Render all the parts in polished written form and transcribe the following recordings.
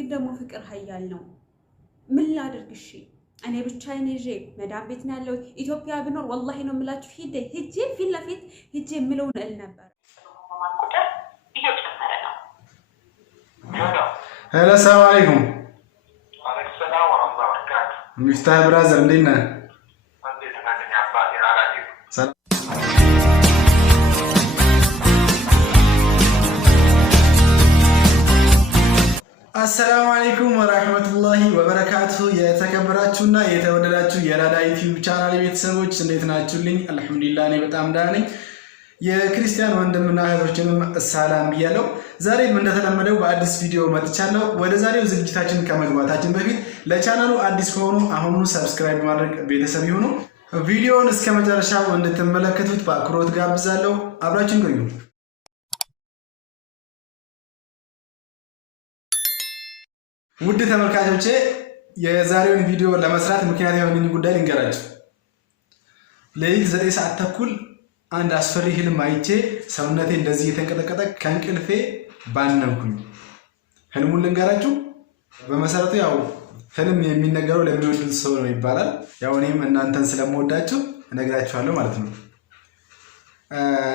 ግን ደግሞ ፍቅር ኃያል ነው። ምን ላድርግ? እሺ እኔ ብቻዬን ይዤ መዳም ቤት ነው ያለው። ኢትዮጵያ ብኖር ወላሂ ነው የምላችሁ ሂጄ ፊት ለፊት ሂጄ የምለውን እል ነበር። ሄሎ ሰላም አለይኩም። ሚፍታህ ብራዘር እንዴት ነህ? አሰላሙ አለይኩም ወራህመቱላሂ ወበረካቱ። የተከበራችሁና የተወደዳችሁ የራዳ ዩቲዩብ ቻናል ቤተሰቦች እንዴት ናችሁልኝ? አልሐምዱሊላህ እኔ በጣም ደህና ነኝ። የክርስቲያን ወንድምና እህቶችንም ሰላም ብያለሁ። ዛሬም እንደተለመደው በአዲስ ቪዲዮ መጥቻለሁ። ወደ ዛሬው ዝግጅታችን ከመግባታችን በፊት ለቻናሉ አዲስ ከሆኑ አሁኑ ሰብስክራይብ ማድረግ ቤተሰብ ይሁኑ። ቪዲዮውን እስከ መጨረሻው እንድትመለከቱት በአክብሮት ጋብዛለሁ። አብራችን ቆዩ። ውድ ተመልካቾቼ የዛሬውን ቪዲዮ ለመስራት ምክንያት የሆነኝ ጉዳይ ልንገራችሁ። ሌሊት 9 ሰዓት ተኩል አንድ አስፈሪ ህልም አይቼ ሰውነቴ እንደዚህ የተንቀጠቀጠ ከእንቅልፌ ባነንኩኝ። ህልሙን ልንገራችሁ። በመሰረቱ ያው ህልም የሚነገረው ለሚወዱት ሰው ነው ይባላል። ያው እኔም እናንተን ስለምወዳችሁ እነግራችኋለሁ ማለት ነው።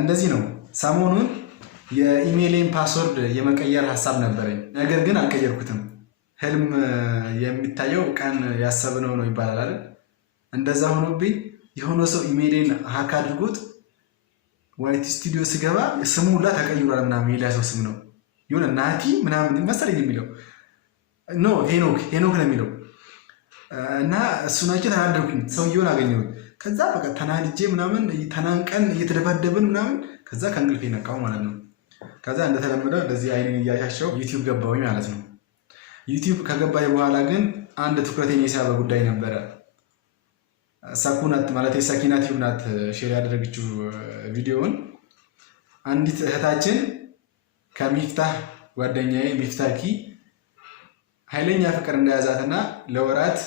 እንደዚህ ነው። ሰሞኑን የኢሜይሌን ፓስወርድ የመቀየር ሀሳብ ነበረኝ፣ ነገር ግን አልቀየርኩትም። ህልም የሚታየው ቀን ያሰብነው ነው ይባላል አይደል? እንደዛ ሆኖብኝ የሆነ ሰው ኢሜይሌን ሀክ አድርጎት ዋይት ስቱዲዮ ስገባ ስሙ ሁላ ተቀይሯል ምናምን። የሌላ ሰው ስም ነው የሆነ ናቲ ምናምን መሰለኝ የሚለው ኖ ሄኖክ ነው የሚለው እና እሱን አይቼ ተናደድኩኝ። ሰውየውን አገኘሁት። ከዛ በቃ ተናድጄ ምናምን ተናንቀን እየተደባደብን ምናምን ከዛ ከእንቅልፌ ነቃሁ ማለት ነው። ከዛ እንደተለመደው እንደዚህ አይኔን እያሻሸው ዩቲዩብ ገባሁኝ ማለት ነው። ዩቲዩብ ከገባኝ በኋላ ግን አንድ ትኩረቴን የሳበ ጉዳይ ነበረ። ሰኩናት ማለት የሰኪና ቲዩብ ናት ሼር ያደረገችው ቪዲዮውን። አንዲት እህታችን ከሚፍታህ ጓደኛዬ ሚፍታኪ ኃይለኛ ፍቅር እንደያዛትና ለወራት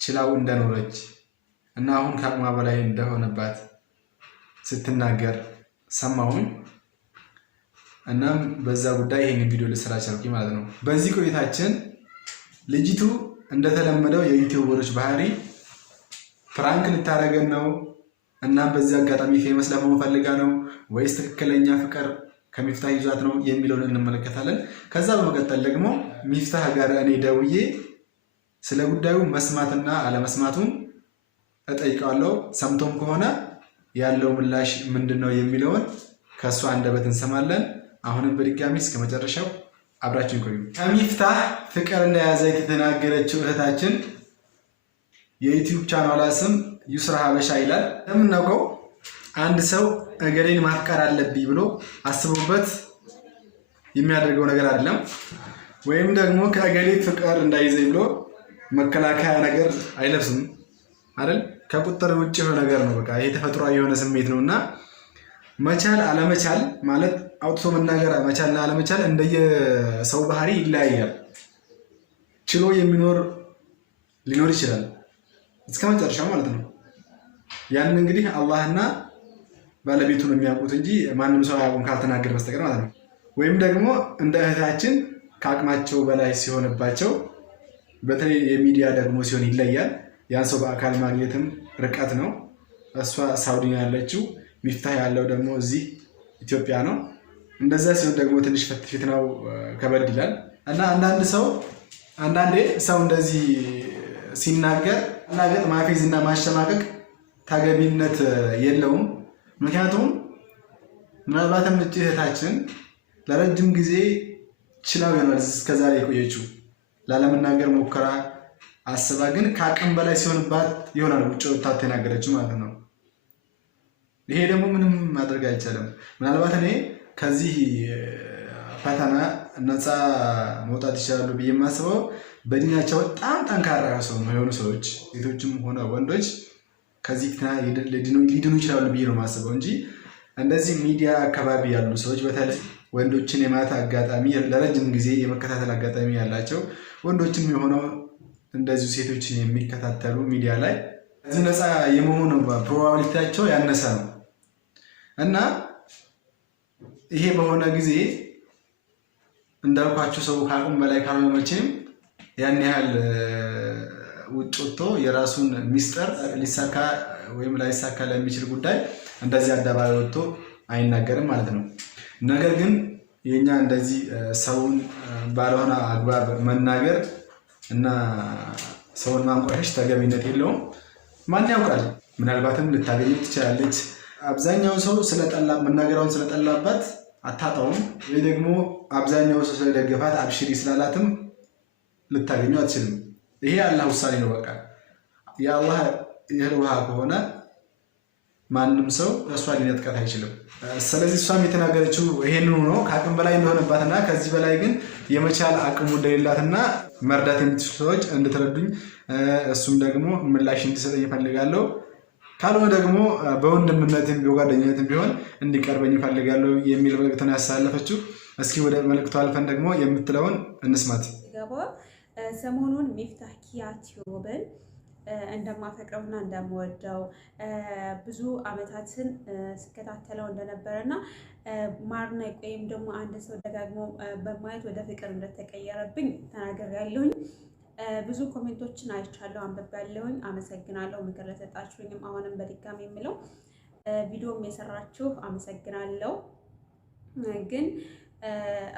ችላው እንደኖረች እና አሁን ከአቅሟ በላይ እንደሆነባት ስትናገር ሰማሁኝ። እናም በዛ ጉዳይ ይሄንን ቪዲዮ ልሰራ ቻልኩኝ ማለት ነው። በዚህ ቆይታችን ልጅቱ እንደተለመደው የዩቲዩበሮች ባህሪ ፍራንክ ልታረገን ነው እና በዚህ አጋጣሚ ፌመስ ለመሆን ፈልጋ ነው ወይስ ትክክለኛ ፍቅር ከሚፍታህ ይዟት ነው የሚለውን እንመለከታለን። ከዛ በመቀጠል ደግሞ ሚፍታህ ጋር እኔ ደውዬ ስለ ጉዳዩ መስማትና አለመስማቱን እጠይቀዋለሁ። ሰምቶም ከሆነ ያለው ምላሽ ምንድነው የሚለውን ከሷ አንደበት እንሰማለን። አሁንም በድጋሚ እስከ መጨረሻው አብራችን ቆዩ። ከሚፍታህ ፍቅር እንደያዘ የተናገረችው እህታችን የዩቲዩብ ቻናሏ ስም ዩስራ ሀበሻ ይላል። እንደምናውቀው አንድ ሰው እገሌን ማፍቀር አለብኝ ብሎ አስቦበት የሚያደርገው ነገር አይደለም። ወይም ደግሞ ከእገሌ ፍቅር እንዳይዘኝ ብሎ መከላከያ ነገር አይለብስም አይደል? ከቁጥር ውጭ የሆነ ነገር ነው። በቃ ይሄ ተፈጥሯዊ የሆነ ስሜት ነውና መቻል አለመቻል ማለት አውጥቶ መናገር መቻልና አለመቻል እንደየሰው ባህሪ ይለያያል። ችሎ የሚኖር ሊኖር ይችላል እስከ መጨረሻው ማለት ነው። ያን እንግዲህ አላህና ባለቤቱ ነው የሚያውቁት እንጂ ማንም ሰው አያውቁም ካልተናገረ በስተቀር ማለት ነው። ወይም ደግሞ እንደ እህታችን ከአቅማቸው በላይ ሲሆንባቸው በተለይ የሚዲያ ደግሞ ሲሆን ይለያል። ያን ሰው በአካል ማግኘትም ርቀት ነው። እሷ ሳውዲ ነው ያለችው፣ ሚፍታህ ያለው ደግሞ እዚህ ኢትዮጵያ ነው። እንደዛ ሲሆን ደግሞ ትንሽ ፈትፊት ነው፣ ከበድ ይላል እና አንዳንዴ ሰው እንደዚህ ሲናገር እናገጥ ማፌዝ እና ማሸማቀቅ ታገቢነት የለውም። ምክንያቱም ምናልባትም እህታችን ለረጅም ጊዜ ችላው ይሆናል እስከዛሬ የቆየችው ላለመናገር ሞከራ አስባ፣ ግን ከአቅም በላይ ሲሆንባት ይሆናል ውጭ ወጥታ ተናገረችው ማለት ነው። ይሄ ደግሞ ምንም ማድረግ አይቻልም። ምናልባት እኔ ከዚህ ፈተና ነፃ መውጣት ይችላሉ ብዬ የማስበው በዲናቸው በጣም ጠንካራ ሰው የሆኑ ሰዎች ሴቶችም ሆነ ወንዶች ከዚህ ሊድኑ ይችላሉ ብዬ ነው የማስበው እንጂ እንደዚህ ሚዲያ አካባቢ ያሉ ሰዎች በተለይ ወንዶችን የማታ አጋጣሚ ለረጅም ጊዜ የመከታተል አጋጣሚ ያላቸው ወንዶችም የሆነው እንደዚሁ ሴቶችን የሚከታተሉ ሚዲያ ላይ እዚህ ነፃ የመሆኑ ፕሮባቢሊቲያቸው ያነሰ ነው እና ይሄ በሆነ ጊዜ እንዳልኳችሁ ሰው ከአቅም በላይ ካልሆነ መቼም ያን ያህል ውጭ ወጥቶ የራሱን ሚስጥር ሊሳካ ወይም ላይሳካ ለሚችል ጉዳይ እንደዚህ አደባባይ ወጥቶ አይናገርም ማለት ነው። ነገር ግን የኛ እንደዚህ ሰውን ባልሆነ አግባብ መናገር እና ሰውን ማንቋሸሽ ተገቢነት የለውም። ማን ያውቃል ምናልባትም ልታገኙ ትችላለች። አብዛኛው ሰው ስለጠላ መናገራውን ስለጠላባት አታጣውም፣ ወይ ደግሞ አብዛኛው ሰው ስለደገፋት አብሽሪ ስላላትም ልታገኙ አትችልም። ይሄ አላህ ውሳኔ ነው። በቃ የአላህ የህልውሃ ከሆነ ማንም ሰው እሷ ሊነጥቀት አይችልም። ስለዚህ እሷም የተናገረችው ይሄንኑ ነው፣ ከአቅም በላይ እንደሆነባትና ከዚህ በላይ ግን የመቻል አቅሙ እንደሌላትና መርዳት የምትችሉ ሰዎች እንድትረዱኝ እሱም ደግሞ ምላሽ እንዲሰጠኝ እፈልጋለሁ። ካልሆነ ደግሞ በወንድምነትም በጓደኝነትም ቢሆን እንዲቀርበኝ እፈልጋለሁ የሚል መልእክት ነው ያሳለፈችው። እስኪ ወደ መልእክቱ አልፈን ደግሞ የምትለውን እንስማት። ሰሞኑን ሚፍታህ ኪያ ቲዩብን እንደማፈቅረውና እንደምወደው ብዙ አመታትን ስከታተለው እንደነበረና ማርነቅ ወይም ደግሞ አንድ ሰው ደጋግሞ በማየት ወደ ፍቅር እንደተቀየረብኝ ተናግሬያለሁኝ። ብዙ ኮሜንቶችን አይቻለሁ፣ አንብቤያለሁኝ። አመሰግናለሁ ምክር ለሰጣችሁኝም። አሁንም በድጋሚ የምለው ቪዲዮም የሰራችሁ አመሰግናለሁ። ግን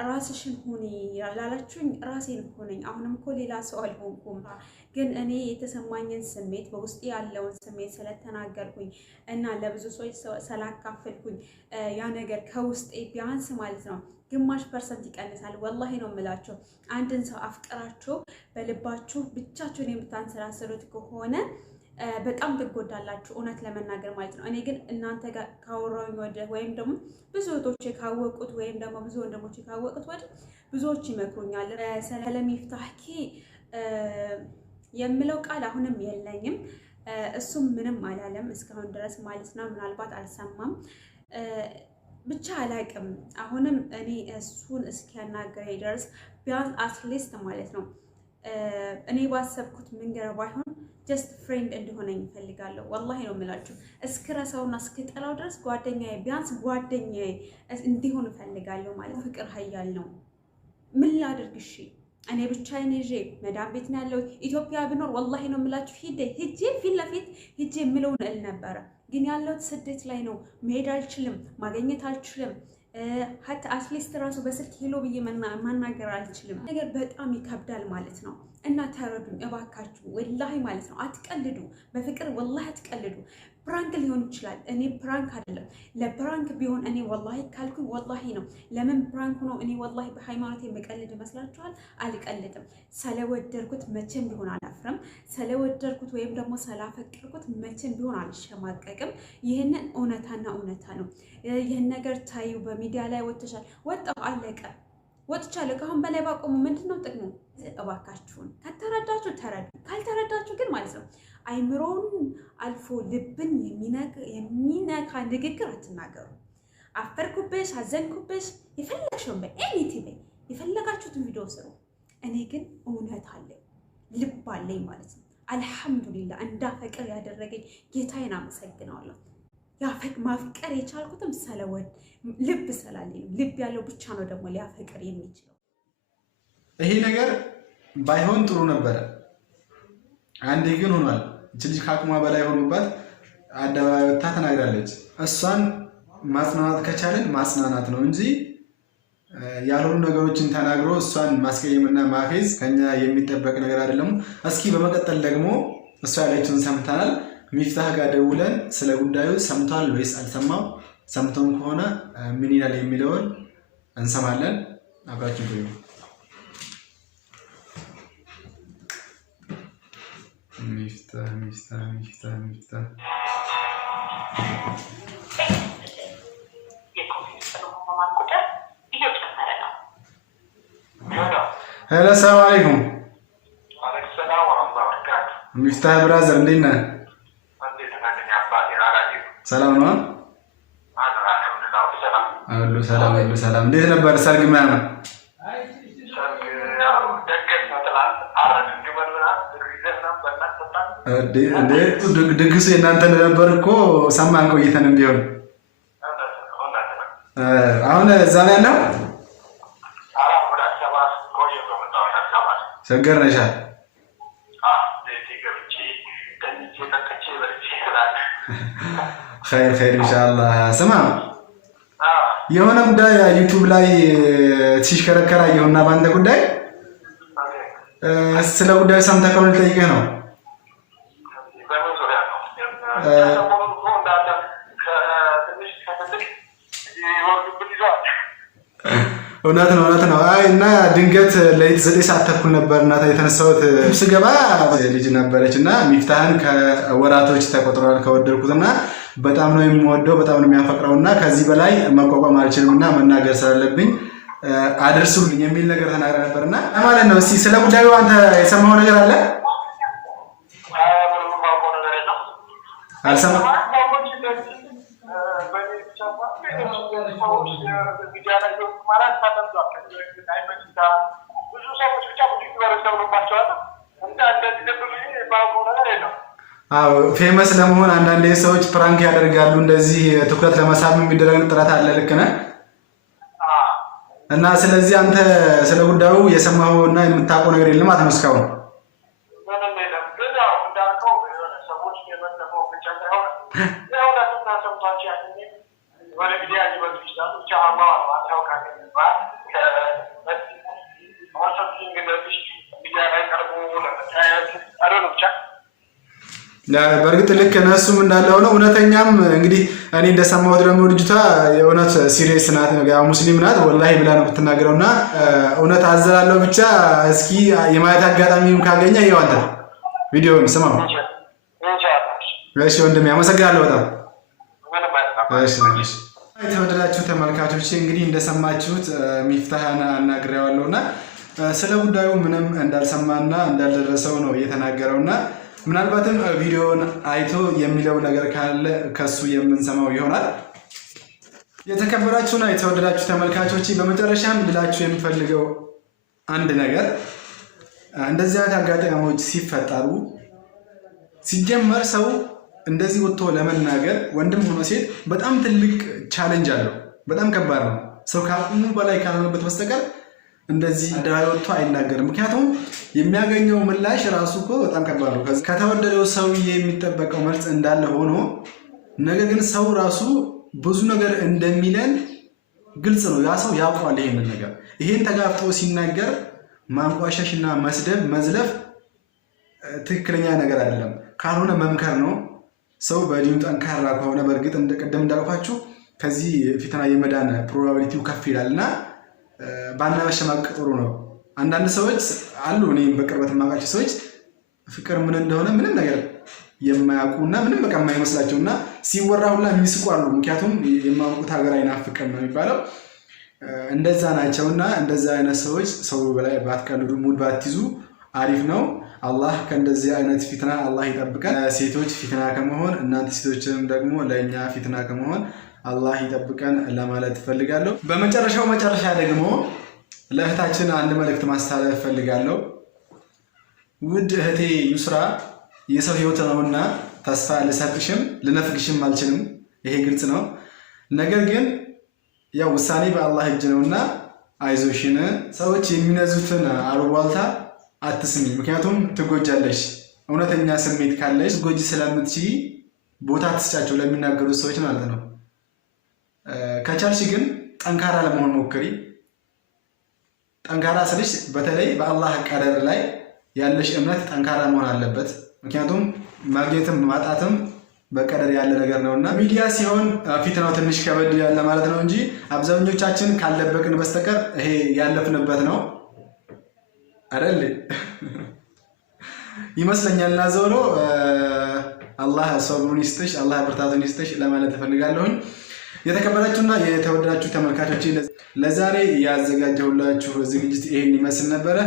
ራስሽን ሁኒ ያላላችሁኝ ራሴን ሆነኝ። አሁንም እኮ ሌላ ሰው አልሆንኩም። ግን እኔ የተሰማኝን ስሜት በውስጤ ያለውን ስሜት ስለተናገርኩኝ እና ለብዙ ሰዎች ስላካፈልኩኝ ያ ነገር ከውስጤ ቢያንስ ማለት ነው ግማሽ% ይቀንሳል። ወላሂ ነው የምላችሁ። አንድን ሰው አፍቅራችሁ በልባችሁ ብቻችሁን የምታንሰራስሩት ከሆነ በጣም ትጎዳላችሁ፣ እውነት ለመናገር ማለት ነው። እኔ ግን እናንተ ጋር ካወራሁኝ ወደ ወይም ደግሞ ብዙ እህቶቼ ካወቁት ወይም ደግሞ ብዙ ወንድሞቼ ካወቁት ወደ ብዙዎች ይመክሩኛል። ስለ ሚፍታህ ኪ የምለው ቃል አሁንም የለኝም። እሱም ምንም አላለም እስካሁን ድረስ ማለት ነው። ምናልባት አልሰማም ብቻ አላቅም። አሁንም እኔ እሱን እስኪያናገረኝ ድረስ ቢያንስ አትሊስት ማለት ነው እኔ ባሰብኩት መንገድ ባይሆን ጀስት ፍሬንድ እንዲሆነኝ እፈልጋለሁ። ወላሂ ነው የምላችሁ። እስክረሳውና እስክጠላው ድረስ ጓደኛዬ ቢያንስ ጓደኛዬ እንዲሆን እፈልጋለሁ ማለት ፍቅር ሀያል ነው። ምን ላድርግ? እሺ እኔ ብቻዬን ይዤ መዳም ቤት ነው ያለሁት። ኢትዮጵያ ብኖር ወላሂ ነው የምላችሁ ሂጄ ፊት ለፊት ሂጄ የምለውን እል ነበረ። ግን ያለሁት ስደት ላይ ነው። መሄድ አልችልም፣ ማግኘት አልችልም። ሀታ አትሊስት ራሱ በስልክ ሄሎ ብዬ ማናገር አልችልም። ነገር በጣም ይከብዳል ማለት ነው። እና ተረዱኝ እባካችሁ፣ ወላሂ ማለት ነው። አትቀልዱ፣ በፍቅር ወላሂ አትቀልዱ። ፕራንክ ሊሆን ይችላል። እኔ ፕራንክ አይደለም፣ ለፕራንክ ቢሆን እኔ ወላሂ ካልኩኝ ወላሂ ነው። ለምን ፕራንክ ነው? እኔ ወላሂ በሃይማኖት የምቀልድ ይመስላችኋል? አልቀልድም። ስለወደድኩት መቼም ቢሆን አላፍርም። ስለወደድኩት ወይም ደግሞ ስላፈቀርኩት መቼም ቢሆን አልሸማቀቅም። ይህንን እውነታና እውነታ ነው። ይህን ነገር ታዩ፣ በሚዲያ ላይ ወጥተሻል፣ ወጣው፣ አለቀ። ወጥቻለሁ። ከአሁን በላይ ባቆሙ ምንድነው ጥቅሙ? እባካችሁን ከተረዳችሁ ተረዱ፣ ካልተረዳችሁ ግን ማለት ነው አይምሮውን አልፎ ልብን የሚነካ ንግግር አትናገሩ። አፈርኩብሽ፣ አዘንኩብሽ፣ የፈለግሽውን በይ፣ ኤኒቲንግ በይ፣ የፈለጋችሁትን ቪዲዮ ስሩ። እኔ ግን እውነት አለኝ፣ ልብ አለኝ ማለት ነው። አልሐምዱሊላህ እንዳፈቅር ያደረገኝ ጌታዬን አመሰግናለሁ። ማፍቀር የቻልኩትም ስለወድ ልብ ስላለኝ ነው። ልብ ያለው ብቻ ነው ደግሞ ሊያፈቅር የሚችለው። ይሄ ነገር ባይሆን ጥሩ ነበረ። አንዴ ግን ሆኗል። እቺ ልጅ ከአቅሟ በላይ ሆኖባት አደባባይ ወጥታ ተናግራለች። እሷን ማጽናናት ከቻለን ማጽናናት ነው እንጂ ያልሆኑ ነገሮችን ተናግሮ እሷን ማስቀየምና ማፌዝ ከኛ የሚጠበቅ ነገር አይደለም። እስኪ በመቀጠል ደግሞ እሷ ያለችውን ሰምተናል። ሚፍታህ ጋር ደውለን ስለ ጉዳዩ ሰምቷል ወይስ አልሰማም፣ ሰምቶም ከሆነ ምን ይላል የሚለውን እንሰማለን። አብራችሁ ቆዩ። ሚፍታህ ሄሎ፣ ሰላም አለይኩም። ሚፍታህ ብራዘር እንዴት ነህ? ሰላም ነው? አሉ ሰላም አሉ ሰላም። እንዴት ነበር ሰርግ ምናምን? ድግሱ የእናንተ ነበር እኮ ሰማን ቆይተንም ቢሆን። አሁን እዛ ነው ያለው? ሸገር ነሻል? ኸይር ኸይር ኢንሻአላህ። ስማ የሆነ ጉዳይ ዩቲዩብ ላይ ሲሽከረከር አየሁና በአንተ ጉዳይ ስለ ጉዳዩ ሰምተህ ከሆነ ልጠይቅህ ነው። እውነት ነው። አይ እና ድንገት ለሊት 9 ሰዓት ተኩል ነበር እና የተነሳሁት ስገባ ልጅ ነበረች እና ሚፍታህን ከወራቶች ተቆጥሯል ከወደድኩትና በጣም ነው የምወደው፣ በጣም ነው የሚያፈቅረው እና ከዚህ በላይ መቋቋም አልችልም እና መናገር ስላለብኝ አድርሱልኝ የሚል ነገር ተናግረህ ነበርና ማለት ነው። እስኪ ስለ ጉዳዩ አንተ የሰማኸው ነገር አለ? አልሰማህም? አዎ ፌመስ ለመሆን አንዳንዴ ሰዎች ፕራንክ ያደርጋሉ። እንደዚህ ትኩረት ለመሳብ የሚደረግ ጥረት አለ። ልክ ነህ። እና ስለዚህ አንተ ስለ ጉዳዩ የሰማኸውና የምታውቀው ነገር የለም ማለት ነው እስካሁን? በእርግጥ ልክ እነሱም እንዳለ ሆነው እውነተኛም እንግዲህ እኔ እንደሰማሁት ደግሞ ልጅቷ የእውነት ሲሪየስ ናት፣ ያው ሙስሊም ናት ወላሂ ብላ ነው የምትናገረው እና እውነት አዘላለሁ። ብቻ እስኪ የማየት አጋጣሚም ካገኘ ይኸው አንተ ቪዲዮውን ስማው። እሺ ወንድሜ አመሰግናለሁ በጣም እሺ። የተወደዳችሁ ተመልካቾች እንግዲህ እንደሰማችሁት ሚፍታህን አናግሬዋለሁና ስለ ጉዳዩ ምንም እንዳልሰማና እንዳልደረሰው ነው እየተናገረውና ምናልባትም ቪዲዮውን አይቶ የሚለው ነገር ካለ ከሱ የምንሰማው ይሆናል። የተከበራችሁና የተወደዳችሁ ተመልካቾች በመጨረሻም ልላችሁ የምፈልገው አንድ ነገር እንደዚህ አይነት አጋጣሚዎች ሲፈጠሩ ሲጀመር ሰው እንደዚህ ወጥቶ ለመናገር ወንድም ሆኖ ሴት በጣም ትልቅ ቻሌንጅ አለው። በጣም ከባድ ነው። ሰው ከአቅሙ በላይ ካልሆነበት በስተቀር እንደዚህ እንዳይወጡ አይናገርም። ምክንያቱም የሚያገኘው ምላሽ ራሱ እኮ በጣም ከባድ ነው። ከተወደደው ሰውዬ የሚጠበቀው መልስ እንዳለ ሆኖ ነገር ግን ሰው ራሱ ብዙ ነገር እንደሚለን ግልጽ ነው። ያ ሰው ያውቀዋል ይሄንን ነገር። ይሄን ተጋፍጦ ሲናገር ማንቋሸሽና መስደብ መዝለፍ ትክክለኛ ነገር አይደለም። ካልሆነ መምከር ነው። ሰው በዲኑ ጠንካራ ከሆነ በእርግጥ እንደቀደም እንዳልኳችሁ ከዚህ ፊትና የመዳን ፕሮባቢሊቲው ከፍ ይላልና ባናመሸማቀቅ ጥሩ ነው። አንዳንድ ሰዎች አሉ እኔ በቅርበት የማውቃቸው ሰዎች ፍቅር ምን እንደሆነ ምንም ነገር የማያውቁና ምንም በቃ የማይመስላቸውና ሲወራ ሁላ የሚስቁ አሉ። ምክንያቱም የማያውቁት ሀገር አይናፍቅም ነው የሚባለው። እንደዛ ናቸውና እንደዛ አይነት ሰዎች ሰው በላይ ባትቀልዱ ሙድ ባትይዙ አሪፍ ነው። አላህ ከእንደዚህ አይነት ፊትና አላህ ይጠብቀን። ሴቶች ፊትና ከመሆን እናንተ ሴቶችንም ደግሞ ለእኛ ፊትና ከመሆን አላህ ይጠብቀን ለማለት ፈልጋለሁ። በመጨረሻው መጨረሻ ደግሞ ለእህታችን አንድ መልእክት ማስተላለፍ ፈልጋለሁ። ውድ እህቴ ዩስራ የሰው ህይወት ነውና ተስፋ ልሰጥሽም ልነፍግሽም አልችልም። ይሄ ግልጽ ነው። ነገር ግን ያው ውሳኔ በአላህ እጅ ነውና አይዞሽን። ሰዎች የሚነዙትን አሉባልታ አትስሚ፣ ምክንያቱም ትጎጃለሽ። እውነተኛ ስሜት ካለሽ ትጎጂ ስለምትችይ ቦታ ትስጫቸው ለሚናገሩት ሰዎች ማለት ነው። ከቻልሽ ግን ጠንካራ ለመሆን ሞክሪ። ጠንካራ ስልሽ በተለይ በአላህ ቀደር ላይ ያለሽ እምነት ጠንካራ መሆን አለበት። ምክንያቱም ማግኘትም ማጣትም በቀደር ያለ ነገር ነውና ሚዲያ ሲሆን ፊትናው ትንሽ ከበድ ያለ ማለት ነው እንጂ አብዛኞቻችን ካልደበቅን በስተቀር ይሄ ያለፍንበት ነው አይደል ይመስለኛልና ዞሮ አላህ ሰብሩን ይስጥሽ፣ አላህ ብርታቱን ይስጥሽ ለማለት እፈልጋለሁኝ። የተከበራችሁና የተወደዳችሁ ተመልካቾች ለዛሬ ያዘጋጀሁላችሁ ዝግጅት ይሄን ይመስል ነበረ።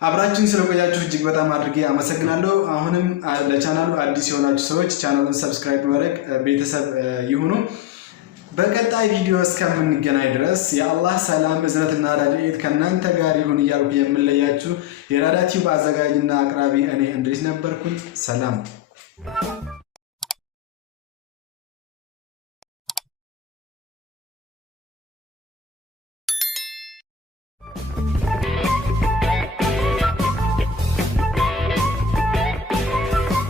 አብራችሁን ስለቆያችሁ እጅግ በጣም አድርጌ አመሰግናለሁ። አሁንም ለቻናሉ አዲስ የሆናችሁ ሰዎች ቻናሉን ሰብስክራይብ በማድረግ ቤተሰብ ይሁኑ። በቀጣይ ቪዲዮ እስከምንገናኝ ድረስ የአላህ ሰላም እዝነትና ረድኤት ከእናንተ ጋር ይሁን እያልኩ የምለያችሁ የራዳ ቲዩብ አዘጋጅና አቅራቢ እኔ እንድሪስ ነበርኩኝ። ሰላም